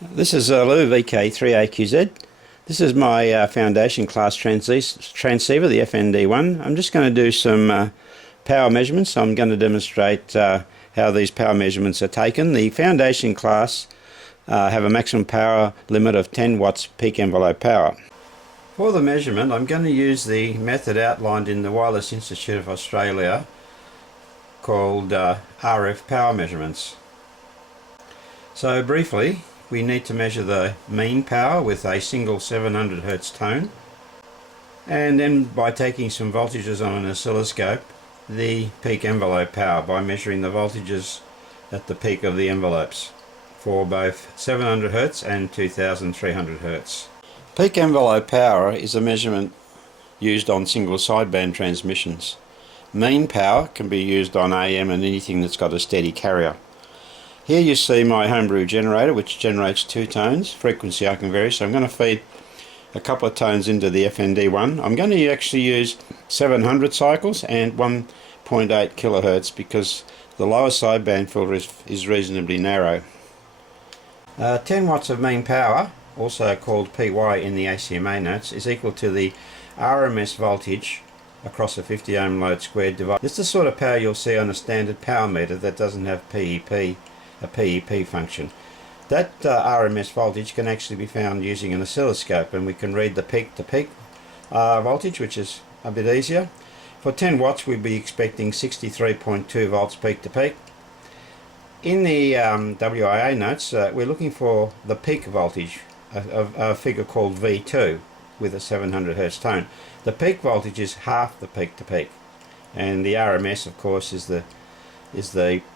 This is Lou VK3AQZ. This is my foundation class transceiver, the FND1. I'm just going to do some power measurements. I'm going to demonstrate how these power measurements are taken. The foundation class have a maximum power limit of 10 watts peak envelope power. For the measurement, I'm going to use the method outlined in the Wireless Institute of Australia called RF power measurements. So briefly, we need to measure the mean power with a single 700 Hz tone, and then by taking some voltages on an oscilloscope, the peak envelope power by measuring the voltages at the peak of the envelopes for both 700 Hz and 2300 Hz. Peak envelope power is a measurement used on single sideband transmissions. Mean power can be used on AM and anything that's got a steady carrier. Here you see my homebrew generator, which generates 2 tones. Frequency I can vary, so I'm going to feed a couple of tones into the FND1. I'm going to actually use 700 cycles and 1.8 kilohertz because the lower sideband filter is reasonably narrow. 10 watts of mean power, also called PY in the ACMA notes, is equal to the RMS voltage across a 50 ohm load squared divided. This is the sort of power you'll see on a standard power meter that doesn't have a PEP function. That RMS voltage can actually be found using an oscilloscope, and we can read the peak to peak voltage, which is a bit easier. For 10 watts we'd be expecting 63.2 volts peak to peak. In the WIA notes we're looking for the peak voltage, a figure called V2 with a 700 Hz tone. The peak voltage is half the peak to peak, and the RMS of course is the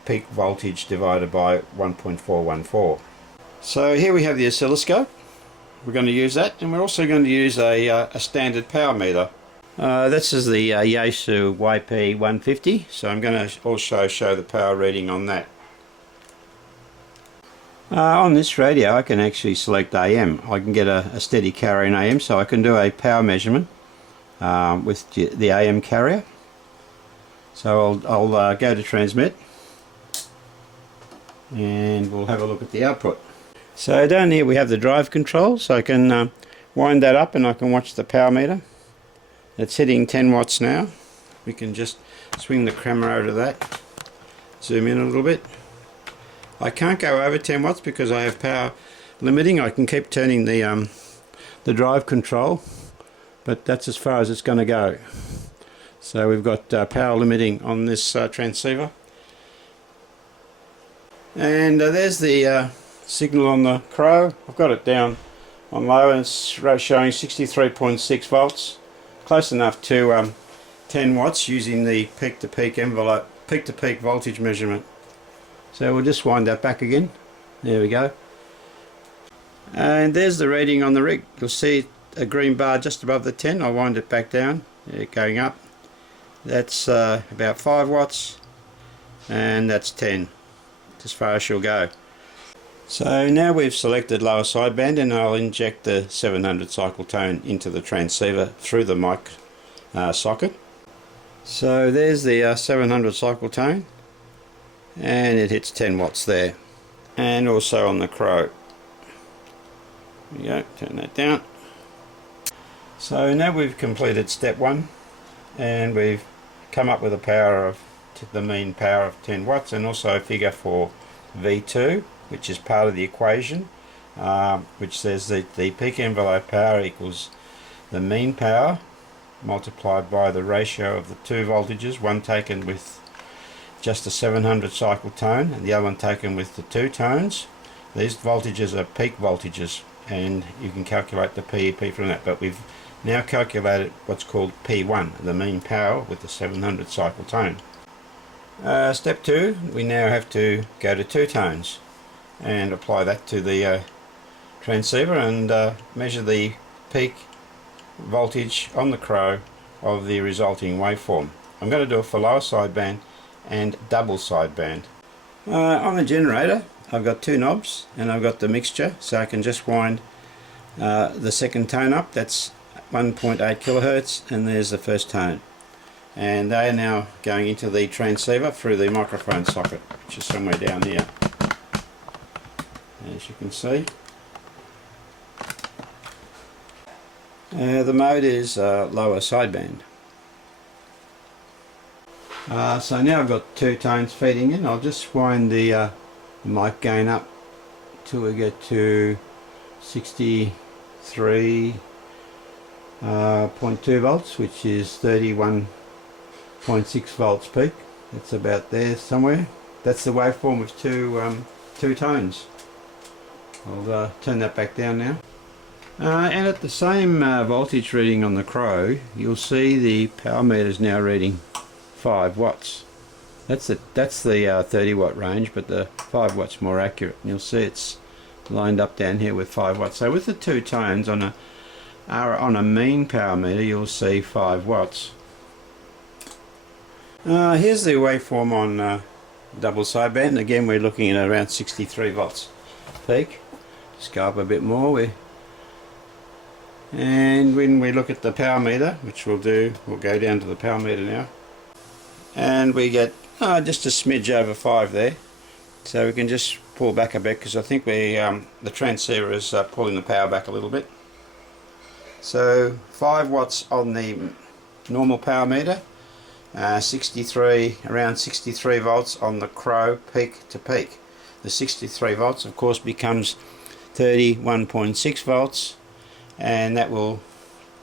peak voltage divided by 1.414. So here we have the oscilloscope. We're going to use that, and we're also going to use a standard power meter. This is the Yaesu YP150, so I'm going to also show the power reading on that. On this radio I can actually select AM. I can get a steady carrier in AM, so I can do a power measurement with the AM carrier. So I'll go to transmit, and we'll have a look at the output. So down here we have the drive control, so I can wind that up and I can watch the power meter. It's hitting 10 watts now. We can just swing the camera over to that, zoom in a little bit. I can't go over 10 watts because I have power limiting. I can keep turning the drive control, but that's as far as it's going to go. So we've got power limiting on this transceiver, and there's the signal on the Crow. I've got it down on low and it's showing 63.6 volts, close enough to 10 watts using the peak to peak envelope, peak to peak voltage measurement. So we'll just wind that back again. There we go. And there's the reading on the rig. You'll see a green bar just above the 10. I'll wind it back down, going up. That's about 5 watts, and that's 10, as far as she'll go. So now we've selected lower sideband, and I'll inject the 700 cycle tone into the transceiver through the mic socket. So there's the 700 cycle tone, and it hits 10 watts there, and also on the Crow. There we go, turn that down. So now we've completed step 1, and we've come up with a power of the mean power of 10 watts, and also a figure for V2, which is part of the equation, which says that the peak envelope power equals the mean power multiplied by the ratio of the 2 voltages, one taken with just a 700 cycle tone and the other one taken with the 2 tones. These voltages are peak voltages, and you can calculate the PEP from that, but we've now calculated what's called P1, the mean power with the 700 cycle tone. Step 2, we now have to go to 2 tones and apply that to the transceiver and measure the peak voltage on the Crow of the resulting waveform. I'm going to do it for lower sideband and double sideband. On the generator I've got 2 knobs, and I've got the mixture, so I can just wind the second tone up. That's 1.8 kilohertz, and there's the first tone, and they are now going into the transceiver through the microphone socket, which is somewhere down here, as you can see. The mode is lower sideband. So now I've got two tones feeding in. I'll just wind the mic gain up till we get to 63.2 volts, which is 31.6 volts peak. It's about there somewhere. That's the waveform with two tones. I'll turn that back down now. And at the same voltage reading on the Crow, you'll see the power meter is now reading 5 watts. That's the 30 watt range, but the 5 watts more accurate. And you'll see it's lined up down here with 5 watts. So with the two tones on a mean power meter, you'll see 5 watts. Here's the waveform on double sideband. Again, we're looking at around 63 volts peak. Just go up a bit more. And when we look at the power meter, which we'll do, we'll go down to the power meter now, and we get just a smidge over 5 there. So we can just pull back a bit, because I think the transceiver is pulling the power back a little bit. So 5 watts on the normal power meter, around 63 volts on the Crow peak to peak. The 63 volts of course becomes 31.6 volts, and that will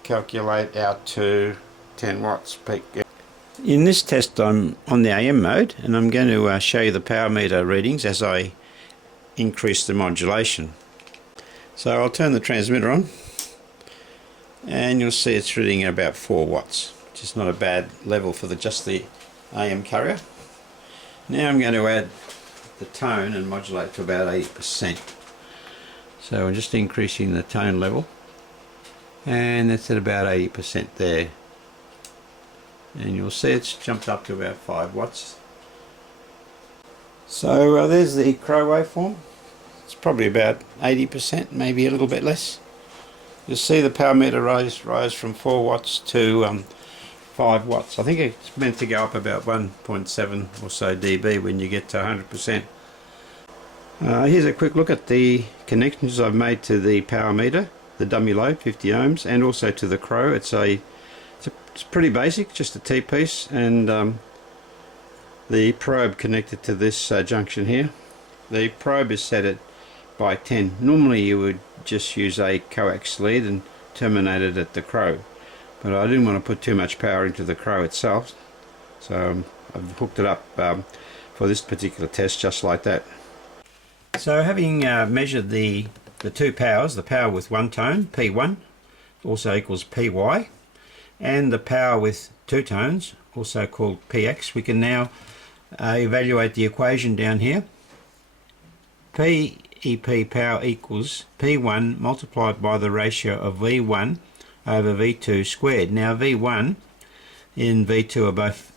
calculate out to 10 watts peak. In this test I'm on the AM mode, and I'm going to show you the power meter readings as I increase the modulation. So I'll turn the transmitter on, and you'll see it's reading at about 4 watts, which is not a bad level for just the AM carrier. Now I'm going to add the tone and modulate to about 80%. So I'm just increasing the tone level, and it's at about 80% there. And you'll see it's jumped up to about 5 watts. So there's the Crow waveform. It's probably about 80%, maybe a little bit less. You'll see the power meter rise from 4 watts to 5 watts. I think it's meant to go up about 1.7 or so dB when you get to 100%. Here's a quick look at the connections I've made to the power meter, the dummy load 50 ohms, and also to the Crow. It's pretty basic, just a T-piece, and the probe connected to this junction here. The probe is set at by 10. Normally you would just use a coax lead and terminate it at the Crow, but I didn't want to put too much power into the Crow itself, so I've hooked it up for this particular test just like that. So having measured the two powers, the power with one tone, P1, also equals PY, and the power with two tones, also called PX, we can now evaluate the equation down here. PEP power equals P1 multiplied by the ratio of V1 over V2 squared. Now V1 and V2 are both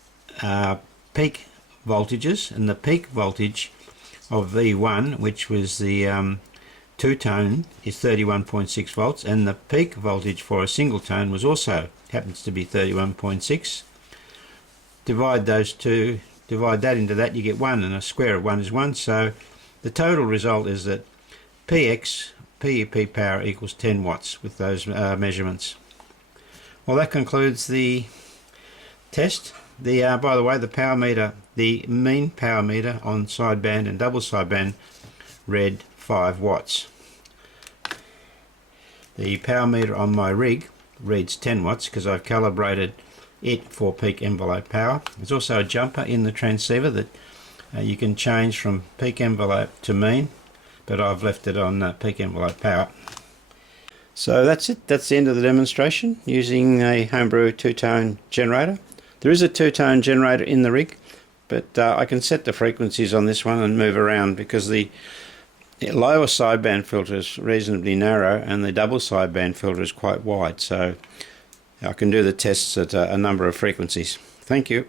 peak voltages, and the peak voltage of V1, which was the two-tone, is 31.6 volts, and the peak voltage for a single tone was also happens to be 31.6. Divide that into that, you get 1, and a square of 1 is 1, so the total result is that PEP power equals 10 watts with those measurements. Well, that concludes the test. By the way, the power meter, the mean power meter on sideband and double sideband read 5 watts. The power meter on my rig reads 10 watts because I've calibrated it for peak envelope power. There's also a jumper in the transceiver that you can change from peak envelope to mean, but I've left it on peak envelope power. So that's it. That's the end of the demonstration using a homebrew two-tone generator. There is a two-tone generator in the rig, but I can set the frequencies on this one and move around because the lower sideband filter is reasonably narrow and the double sideband filter is quite wide, so I can do the tests at a number of frequencies. Thank you.